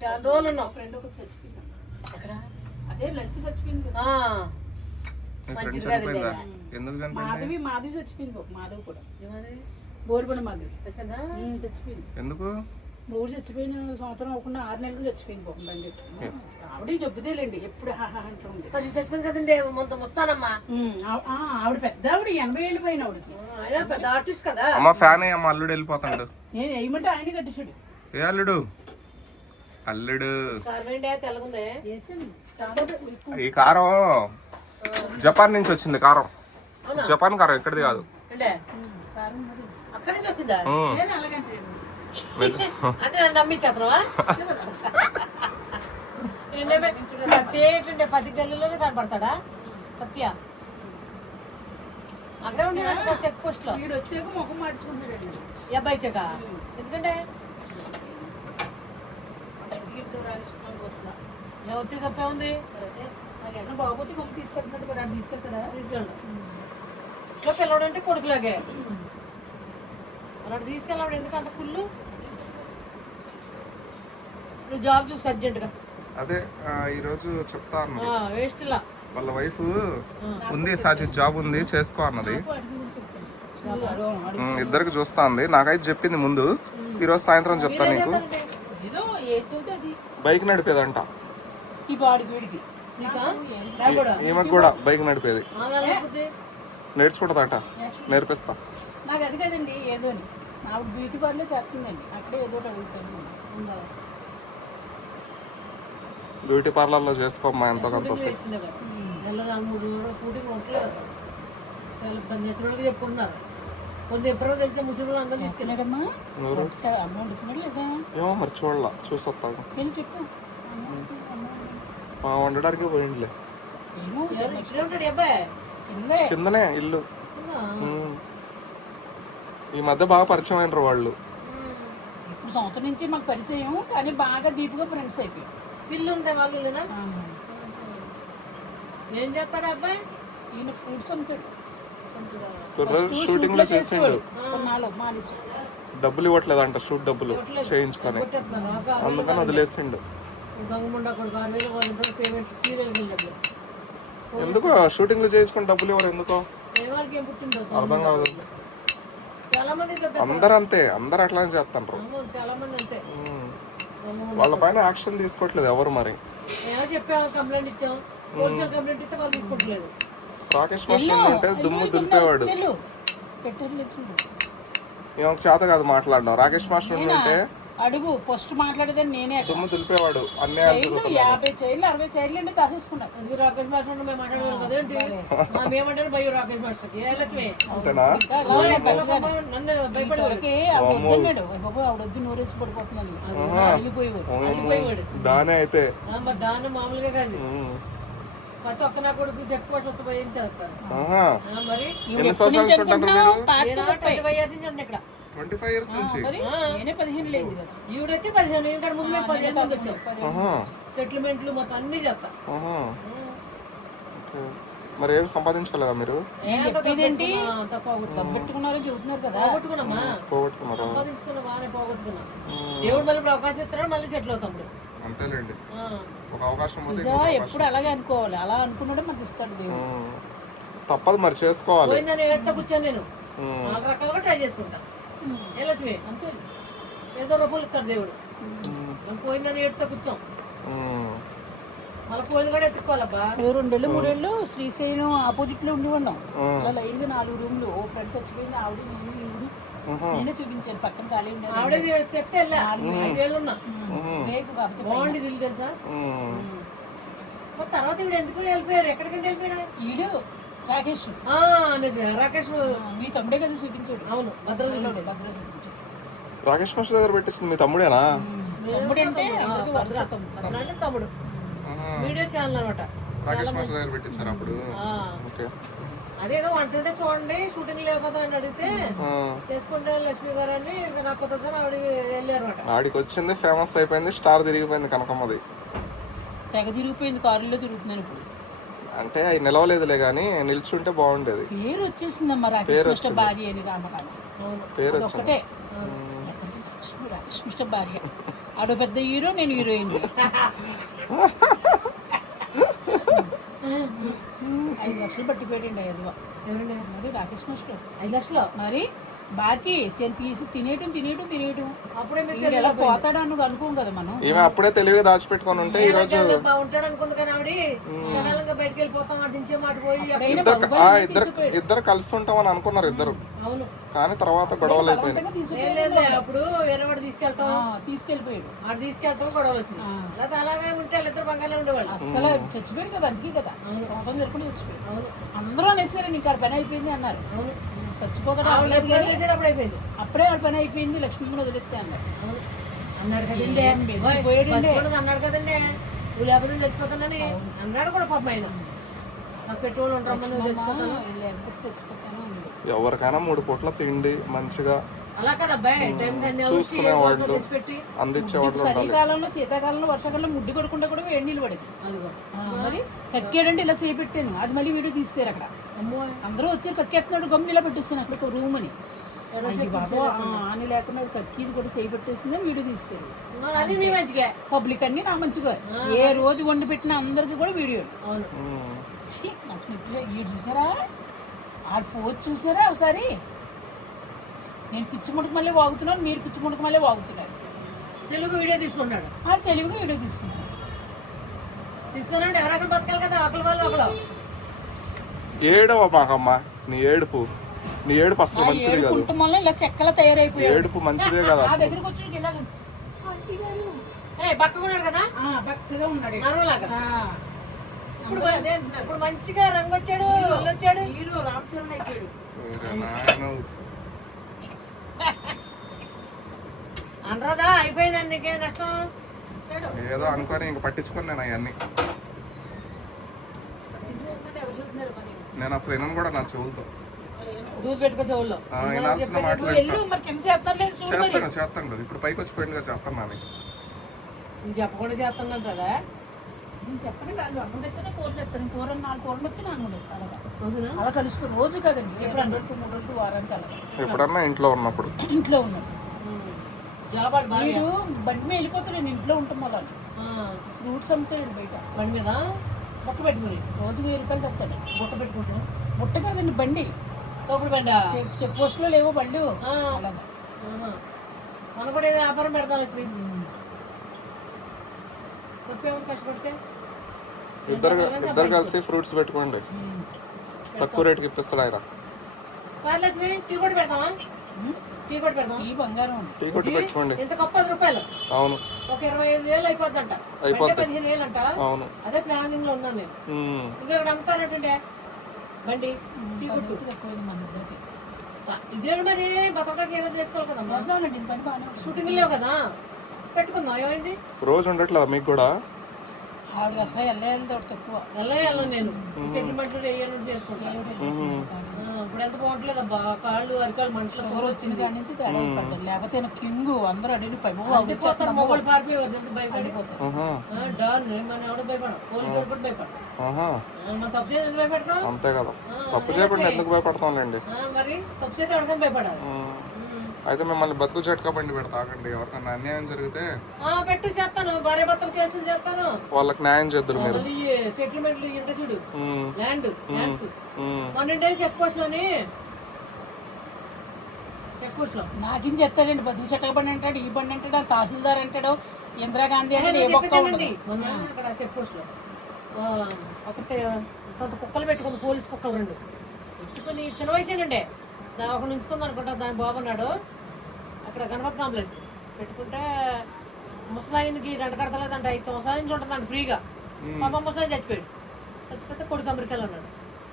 చాలా రోజులు ఉన్నావు. ఫ్రెండ్ ఒకటి చచ్చిపోయింది అక్కడ. అదే లలిత చచ్చిపోయింది. మాధవి చచ్చిపోయింది. మాధవి కూడా బోరుపడి మాధవి చచ్చిపోయింది. ఎందుకు మూడు చచ్చిపోయిన సంవత్సరం అవ్వకుండా 6 నెలలకు చచ్చిపోయింది. బండి ఆవిడ చెప్పుదేలేండి ఎప్పుడు అంటుంది. చచ్చిపోయింది కదండి వస్తానమ్మా. ఆవిడ పెద్ద ఆవిడ 80 ఏళ్ళు పైన ఆవిడ పెద్ద ఆర్టిస్ట్ కదా. అమ్మ ఫ్యాన్ అమ్మ అల్లుడు వెళ్ళిపోతాడు. నేను వేయమంటే ఆయన కట్టించాడు. ఏ అల్లుడు అల్లుడు ఈ కారం జపాన్ నుంచి వచ్చింది. కారం జపాన్ కారం ఇక్కడిది కాదు. అక్కడి నుంచి వచ్చిందా? అంటే నమ్మించేస్తున్నావా? సత్య ఏంటంటే 10 గల్లీలోనే కనపడతాడా సత్య? అక్కడే ఉండే చెక్ పోస్ట్ లో వీడు వచ్చాక ముఖం మార్చుకుంటాడు. ఈ అబ్బాయి చెక్క ఎందుకంటే ఎవరి తప్పే ఉంది. నాకు ఎన్న బాగోతే గొప్ప తీసుకెళ్తున్నాడు కూడా తీసుకెళ్తాడా? తీసుకెళ్ళడు. ఇట్లా పిల్లడు అంటే కొడుకులాగే అలాంటి తీసుకెళ్ళాడు. ఎందుకు అంత కుళ్ళు? నువ్వు జాబ్ చూసి అర్జెంటుగా. అదే ఈరోజు చెప్తా అన్నది వేస్ట్ లా. వాళ్ళ వైఫ్ ఉంది సాచి జాబ్ ఉంది చేసుకో అన్నది. ఇద్దరికి చూస్తా ఉంది. నాకైతే చెప్పింది ముందు. ఈరోజు సాయంత్రం చెప్తా నీకు. బైక్ నడిపేదంట ఈమెకు కూడా. బైక్ నడిపేది నేర్చుకుంటుందట. నేర్పిస్తా. నాకు అది కదండి ఏదో ఆవిడ బ్యూటీ పార్లర్ చేస్తుందండి. అక్కడే ఏదో అడుగుతాను. బ్యూటీ పార్లర్ లో చేసుకోమ్మా ఎంతో కొంత. షూటింగ్ ఉండలేదు చాలా పని చెప్పుకున్నారు. కొన్ని ఎప్పుడో తెలిసే ముస్లింలు అందరూ తీసుకెళ్ళాడమ్మా. ఏమో మరి చూడాల చూసొస్తాను. చెప్పు వండడానికి పోయిండిలే. ఉంటాడు కిందనే ఇల్లు. ఈ మధ్య బాగా పరిచయం అయినరు వాళ్ళు. ఇప్పుడు సంవత్సరం నుంచి మాకు పరిచయం కానీ బాగా డీప్గా ఫ్రెండ్స్ అయిపోయాం. పిల్లు ఉంటే వాళ్ళు ఇల్లునా? ఏం చేస్తాడు అబ్బాయి? ఈయన ఫ్రూట్స్ అమ్ముతాడు. షూటింగ్ లో చేసిండు. మానేసి డబ్బులు ఇవ్వట్లేదంట షూట్ డబ్బులు చేయించుకొని. అందుకని వదిలేసిండు. ఎందుకో షూటింగ్ లో చేయించుకొని డబ్బులు ఇవ్వరు ఎందుకో అర్థం కాదు. అందరు అంతే. అందరు అట్లానే చేస్తుంటారు. వాళ్ళ పైన యాక్షన్ తీసుకోవట్లేదు ఎవరు. మరి రాకేష్ మాస్టర్ అంటే దుమ్ము దులిపేవాడు. ఏమో చేత కాదు మాట్లాడడం. రాకేష్ మాస్టర్ ఉంటే అడుగు ఫస్ట్ మాట్లాడేదని నేనే. దుమ్ము దులిపేవాడు. అన్ని 50 చైర్లు 60 చైర్లు అంటే తీసేసుకున్నాను. అందుకే రాకేష్ మాస్టర్ మేము మాట్లాడలేదు కదేంటి? మేమంటే భయం రాకేష్ మాస్టర్కి. నన్ను భయపడేవాడికి వద్దన్నాడు. బాబు ఆవిడొద్దు నోరేసి పడిపోతున్నాను. వెళ్ళిపోయేవాడు. దానే అయితే దాని మామూలుగా కాదు. ప్రతి ఒక్క నా కొడుకు చెప్పుకోవట్లు వచ్చి భయం చేస్తాను. మరి ఎన్ని సంవత్సరాలు ఉంటారు? 25 years నుంచి ఉండే ఇక్కడ. 25 years నుంచి. నేనే 15 లేదు కదా. ఈవిడ వచ్చి 15. ఇంకా ముందు మేము 15 మంది వచ్చాం. సెటిల్మెంట్లు మొత్తం అన్ని చేస్తాం. మరి ఏం సంపాదించుకోలేదా మీరు? చెప్పేదేంటి పెట్టుకున్నారని చెబుతున్నారు కదా. పోగొట్టుకున్నారా? సంపాదించుకున్నా బాగానే పోగొట్టుకున్నా. దేవుడు మళ్ళీ ఇప్పుడు అవకాశం ఇస్తాడు. మళ్ళీ సెటిల్ అవుతాం. ఇప్పుడు అంతేలేండి. ఒక అవకాశం ఎప్పుడు అలాగే అనుకోవాలి. అలా అనుకున్నాడే మనకి ఇస్తాడు దేవుడు. తప్పదు మరి చేసుకోవాలి. పోయిందని ఏడుతో కూర్చొని నేను 4 రకాలుగా ట్రై చేసుకుంటా. లక్ష్మి అంతే ఏదో రూపాయలు ఇస్తాడు దేవుడు. పోయిందని ఏడుతో కూర్చోం. మళ్ళీ పోయిన కూడా ఎత్తుకోవాలబ్బా. 2 ఏళ్ళు 3 ఏళ్ళు శ్రీశైలం ఆపోజిట్ లో ఉండి ఉన్నాం. అలా లైన్ గా 4 రూమ్లు. ఓ ఫ్రెండ్ చచ్చిపోయింది. ఆవిడ నేను ఈవిడ నేనే చూపించాను. పక్కన ఖాళీ ఉండేది. ఆవిడే చెప్తే వెళ్ళా. 5 ఏళ్ళు ఉన్నా. బాగుండి ఇల్లు తెలుసా? తర్వాత ఇప్పుడు ఎందుకు వెళ్ళిపోయారు? ఎక్కడికంటే వెళ్ళిపోయారా? ఈడు రాకేష్. నిజమే రాకేష్ మీ తమ్ముడే కదా చూపించాడు. అవును భద్రాద్రిలో చూపించాడు. రాకేష్ మాస్టర్ దగ్గర పెట్టేసింది మీ తమ్ముడేనా? తమ్ముడు అంటే తమ్ముడు వీడియో ఛానల్ అనమాట. రాకేష్ మాస్టర్ దగ్గర పెట్టించారు అప్పుడు. అదేదో అంటుంటే చూడండి షూటింగ్ లేవు కదా అని అడిగితే చేసుకుంటే లక్ష్మి గారు అని నాకు కొత్త ఆవిడ వెళ్ళారు అనమాట. ఆడికి వచ్చింది ఫేమస్ అయిపోయింది. స్టార్ తిరిగిపోయింది కనకమ్మది. తెగ తిరిగిపోయింది. కారులో తిరుగుతున్నాను ఇప్పుడు. అంటే అవి నిలవలేదులే కానీ నిల్చుంటే బాగుండేది. పేరు వచ్చేసిందమ్మా రాకేష్ మాస్టర్ భార్య అని. రామకాలం పేరు వచ్చింది. రాకేష్ మాస్టర్ భార్య ఆడు పెద్ద హీరో, నేను హీరోయిన్. 5 లక్షలు పట్టిపోయాడండి అయ్యా. మరి రాకేష్ మాస్టర్ 5 లక్షలు మరి బాకీ తీసి తినేయటం. అప్పుడే వీడు ఎలా పోతాడు అని అనుకోం కదా మనం. ఈమె అప్పుడే తెలివిగా దాచిపెట్టుకొని ఉంటే ఈ రోజు ఉంటాడు అనుకుంది కానీ ఆవిడ సడన్గా బయటకు వెళ్ళిపోతాం అటు నుంచి మాట పోయి ఇద్దరు కలిసి ఉంటామని అనుకున్నారు ఇద్దరు. అవును కానీ తర్వాత గొడవలు అయిపోయినాయి. లేదు అప్పుడు వేరే వాడు తీసుకెళ్ళిపోయాడు. వాడు తీసుకెళ్తాం గొడవలు వచ్చినాయి. లేకపోతే అలాగే ఉంటే వాళ్ళిద్దరు బంగాళలో ఉండేవాళ్ళు. అసలు చచ్చిపోయాడు కదా, అందుకే కదా సంవత్సరం జరుపుకుని చచ్చిపోయాడు. అవును అందరూ అనేసారు నీకు ఆడ పని అయిపోయింది అన్నారు. అవును చచ్చిపోతాడు అప్పుడు అయిపోయింది. అప్పుడే ఆడ పని అయిపోయింది, లక్ష్మీని వదిలేస్తే అన్నారు. అన్నాడు కదండి అన్నాడు కదండి నువ్వు లేకపోతే చచ్చిపోతానని అన్నాడు కూడా పాపం ఆయన. నాకు పెట్టుకోవాలి ఉంటామని చచ్చిపోతాను లేకపోతే చచ్చిపోతాను అన్నాడు. ఎవరికైనా 3 పూట్ల తిండి మంచిగా అలా కదా అబ్బాయి టైం చూసుకునేవాళ్ళు, తెచ్చిపెట్టి అందించేవాళ్ళు ఉండాలి. చలికాలంలో, శీతాకాలంలో, వర్షాకాలంలో ముడ్డి కొడుకుంటా కూడా వేడి నీళ్ళు పడేది. అదిగో మరి కక్కాడంటే ఇలా చేపెట్టాను, అది మళ్ళీ వీడియో తీస్తారు అక్కడ. అమ్మో అందరూ వచ్చి కక్కేస్తున్నాడు, గమ్ముని ఇలా పెట్టేస్తాను అక్కడ ఒక రూమ్ అని. బాబు అని లేకుండా కక్కీది కూడా చేయి పెట్టేసిందని వీడియో తీస్తారు. అది మీ మంచిగా పబ్లిక్ అన్ని నా మంచిగా ఏ రోజు వండి పెట్టిన అందరికి కూడా వీడియో. అవును నాకు నొప్పిగా వీడు చూసారా, ఆ ఫోన్ చూసారా ఒకసారి. నేను పిచ్చి ముట్టుకు మళ్ళీ వాగుతున్నాను, మీరు పిచ్చి ముట్టుకు మళ్ళీ వాగుతున్నారు. తెలుగు వీడియో తీసుకున్నాడు. తెలుగుగా వీడియో తీసుకున్నాను. తీసుకున్నాడు ఎవరక్కడ బతకాలి కదా ఒకరి వాళ్ళు ఒకరు. ఏడవ మాకమ్మ నీ ఏడుపు అసలు మంచిది కాదు. కుటుంబంలో ఇలా చెక్కలా తయారైపోయాడు. ఏడుపు మంచిదే కదా. ఆ దగ్గరకు వచ్చి ఇలా బక్కగా కదా బక్కగా ఉన్నాడు. నర్వలాగా ఇప్పుడు మంచిగా రంగు వచ్చాడు, వాళ్ళు వచ్చాడు, హీరో రామ్ చరణ్ అయిపోయాడు. అనరాదా అయిపోయిందండి, నీకే నష్టం. ఏదో అనుకొని ఇంక పట్టించుకొని నేను అవన్నీ నేను అసలు వినను కూడా నా చెవులతో. దూరం పెట్టుకో చెవుల్లో వినాల్సిన మాటలు చేస్తాను కదా. ఇప్పుడు పైకి వచ్చి పోయిందిగా చేస్తాను నాని. ఇది చెప్పకుండా చేస్తానంటారా? నేను చెప్పండి రాదు, అన్నం ఎత్తానే కూరలు ఎత్తాను. 4 కూరలు వస్తే నాన్న ఎత్తాను. అలా కలుసుకో రోజు కదండి, 2 రోజులకి 3 రోజులకి వారానికి అలా. ఎప్పుడన్నా ఇంట్లో ఉన్నప్పుడు ఇంట్లో ఉన్నాడు జాబాడు వీడు బండి మీద వెళ్ళిపోతాడు, ఇంట్లో ఉంటాం అలా. ఫ్రూట్స్ అమ్ముతాడు బయట బండి మీద బుట్ట పెట్టుకుని రోజు 1000 రూపాయలు తెస్తాడు. బుట్ట పెట్టుకుంటాం. బుట్ట కదండి బండి, తోపుడు బండి. చెక్ పోస్ట్ లో లేవో బండి అలాగా. మనం కూడా ఏదో వ్యాపారం పెడతాం వచ్చి తప్పేమో కష్టపడితే. ఇద్దరు కలిసి ఫ్రూట్స్ పెట్టుకోండి, తక్కువ రేటుకి ఇప్పిస్తాడు ఆయన. కాదు లక్ష్మి టీ కొట్టి పెడతామా? టీ కొట్టి పెడతాం. ఈ బంగారం టీ కొట్టి పెట్టుకోండి. ఎంత గొప్ప 10 రూపాయలు. అవును ఒక 25,000 అయిపోద్దంట, 15,000 అంట. అదే ప్లానింగ్ లో ఉన్నాను నేను. ఇంకా ఇక్కడ అమ్ముతానంటే బండి టీ కొట్టు మన ఇద్దరికి. ఇదేంటి మరి బతకడానికి ఏదో చేసుకోవాలి కదా. పని బాగానే షూటింగ్ లేవు కదా, పెట్టుకుందాం. ఏమైంది రోజు ఉండట్లేదా మీకు కూడా? ఆవిడ అసలు వెళ్ళాలి తక్కువ. వెళ్ళాలి నేను సెటిల్మెంట్లు వేయాలని చేసుకుంటాను. ఇప్పుడు ఎంత బాగుంటలేదు అబ్బా, కాళ్ళు అరికాళ్ళు మనుషులు షుగర్ వచ్చింది కానీ నుంచి తేడా పడ్డాడు. లేకపోతే కింగ్ అందరూ అడిగి పడిపోతారు. మొగలు పారిపోయేవారు ఎంత భయపడిపోతారు. డాన్ మనం ఎవడో భయపడం, పోలీసు వాడు కూడా భయపడం. మనం తప్పు చేసి ఎందుకు భయపడతాం? అంతే కదా, తప్పు చేయకుండా ఎందుకు భయపడతాంలేండి. మరి తప్పు చేస్తే ఎవరికైనా భయపడాలి. అయితే మిమ్మల్ని బతుకు చెట్కా బండి పెడతా ఆగండి. ఎవరికైనా అన్యాయం జరిగితే పెట్టు చేస్తాను, భార్య భర్తల కేసులు చేస్తాను, వాళ్ళకి న్యాయం చేద్దరు మీరు. సెటిల్మెంట్లు ఇంట చూడు, land lands 12 days check post లోని చెక్ పోస్ట్ లో నాకేం చెప్తాడండి. బతుకు చెట్టక బండి అంటాడు, ఈ బండి అంటాడు, తహసీల్దార్ అంటాడు, ఇందిరాగాంధీ అంటాడు. అక్కడ చెక్ పోస్ట్ లో ఒకటి కొంత కుక్కలు పెట్టుకుంది, పోలీస్ కుక్కలు 2 పెట్టుకుని చిన్న వయసేనండి. ఒక ఉంచుకుంది అనుకుంటా. దాని బాబున్నాడు అక్కడ గణపతి కాంప్లెక్స్ పెట్టుకుంటే ముసలాయిన్కి రెంట కడతలేదంట. 5 సంవత్సరాల నుంచి ఉంటుందంట ఫ్రీగా. పాప ముసలాయిన్ చచ్చిపోతే కొడుకు అమెరికాలో ఉన్నాడు.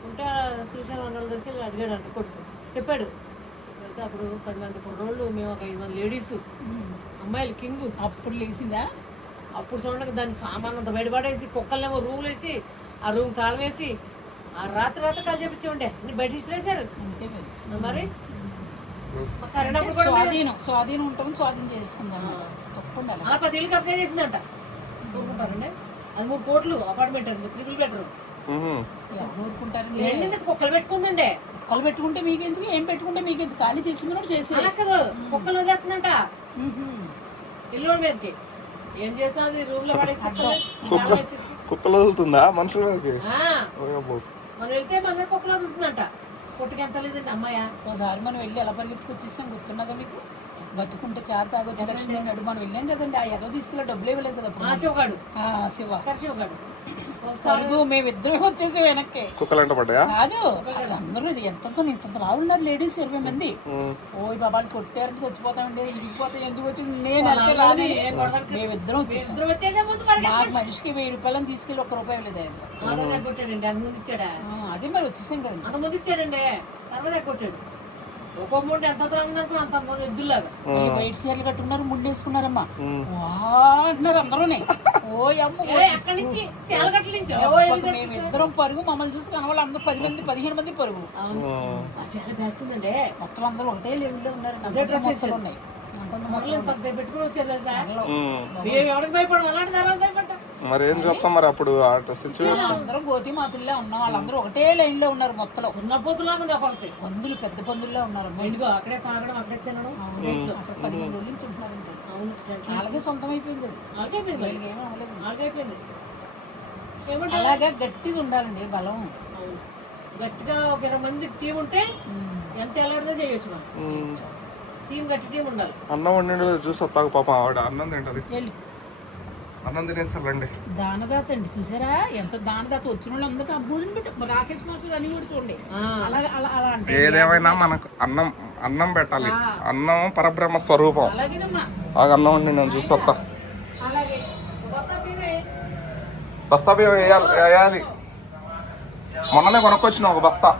ఉంటే శ్రీశైలం అన్న దగ్గరికి వెళ్ళి అడిగాడు అంట. కొడుకు చెప్పాడు. అయితే అప్పుడు 10 మంది కుర్రోళ్ళు, మేము ఒక 5 మంది లేడీస్, అమ్మాయిలు కింగ్. అప్పుడు లేచిందా? అప్పుడు చూడండి దాన్ని సామాన్ అంతా బయటపడేసి, కుక్కలనేమో రూమ్లు వేసి, ఆ రూమ్ తాళం వేసి, ఆ రాత్రి కాల్ చేపించి ఉండే బయట ఇసిరేసారు. మరి స్వాధీనం ఉంటాం, స్వాధీనం చేసుకుందాం. తప్పకుండా అలా 10 ఇళ్ళు కబ్జా చేసిందంట. ఊరుకుంటారండి. అది 3 కోట్లు అపార్ట్మెంట్, అది 3 bedroom. ఊరుకుంటారు. కుక్కలు పెట్టుకుందండి. కుక్కలు పెట్టుకుంటే మీకెందుకు, ఏం పెట్టుకుంటే మీకెందుకు, ఖాళీ చేసి చేసి కుక్కలు వదిలేస్తుందంట ఇల్లు మీదకి. ఏం చేసాం అది రూమ్ లో పడేసి కుక్కలు వదులుతుందా మనుషులకి? మనం వెళ్తే మన కుక్కలు వదులుతుందంట. కొట్టుకి ఎంత లేదండి అమ్మాయ. ఒకసారి మనం వెళ్ళి ఎలా పరిగెట్టుకొచ్చేసాం గుర్తున్నదా మీకు? బతుకుంటే చారు తాగొచ్చి లక్ష్మి అన్నాడు. మనం వెళ్ళాం కదండి, ఆ ఎదో తీసుకెళ్ళి డబ్బులు ఇవ్వలేదు కదా అప్పుడు. శివగాడు శివ శివగాడు సరుగు మేమిద్దరం వచ్చేసి వెనక్కి. కుక్కలు ఎంట పడ్డాయా? కాదు, అందరూ ఎంతతో ఇంత రావున్నారు లేడీస్ 20 మంది. ఓయ్ బాబాలు కొట్టారంటే చచ్చిపోతామండి, ఇరిగిపోతాయి, ఎందుకు వచ్చింది నేను వెళ్తే రాని మేమిద్దరం వచ్చేసాం. నాకు మనిషికి 1000 రూపాయలని తీసుకెళ్ళి 1 రూపాయి ఇవ్వలేదు ఆయన. కొట్టాడండి. అంతమంది ఇచ్చాడా? అదే మరి వచ్చేసాం కదండి. అంతమంది ఇచ్చాడండి. తర్వాత కొట్టాడు. ఒక్కో ముందు ఎంత ఉందనుకున్నా అంత ఎద్దులాగా వైట్ చీరలు కట్టుకున్నారు, ముళ్ళు వేసుకున్నారమ్మా. వా అంటున్నారు అందరూనే. ఓ అమ్మ ఎక్కడి నుంచి సేలగట్ల నుంచి మేమిద్దరం పరుగు, మమ్మల్ని చూసి కనవాళ్ళు అందరూ 10 మంది 15 మంది పరుగు. చాలా బ్యాచ్ ఉందండి. మొత్తం అందరూ ఒకటే లెవెల్లో ఉన్నారు. ఉన్నాయి పెట్టుకుని వచ్చేదా సార్? ఎవరికి భయపడము, అలాంటి తర్వాత భయపడ్డా. మరి ఏం చేస్తాం మరి అప్పుడు ఆ సిచ్యువేషన్? అందరూ గోతి మాతుల్లో ఉన్నాం, వాళ్ళందరూ ఒకటే లైన్ లో ఉన్నారు. మొత్తం ఉన్నపోతులాగా ఉంది ఒకరికి. పందులు, పెద్ద పందుల్లో ఉన్నారు. ఇంటిగో అక్కడే తాగడం, అక్కడే తినడం. 15 రోజుల నుంచి ఉంటున్నారంటే అలాగే సొంతం అయిపోయింది. అది అయిపోయింది. అలాగా గట్టిగా ఉండాలండి బలం. గట్టిగా ఒక 20 మంది టీం ఉంటే ఎంత ఎలాంటిదో చేయొచ్చు మనం. టీం గట్టి టీం ఉండాలి. అన్నం వండి చూసి వస్తాకు పాపం ఆవిడ అన్నం తింటది. అన్నం తినేస్తారండి. దానదాత అండి, చూసారా ఎంత దానదాత. వచ్చిన వాళ్ళు అందరికీ అబ్బూదిని పెట్టి రాకేష్ మాస్టర్ అని కూడా చూడండి. అలా అంటే ఏదేమైనా మనకు అన్నం పెట్టాలి. అన్నం పరబ్రహ్మ స్వరూపం. అలాగేనమ్మా. బాగా అన్నం వండి నేను చూసి వస్తా. అలాగే బస్తా బియ్యం వేయాలి. మొన్ననే కొనుక్కొచ్చిన ఒక బస్తా.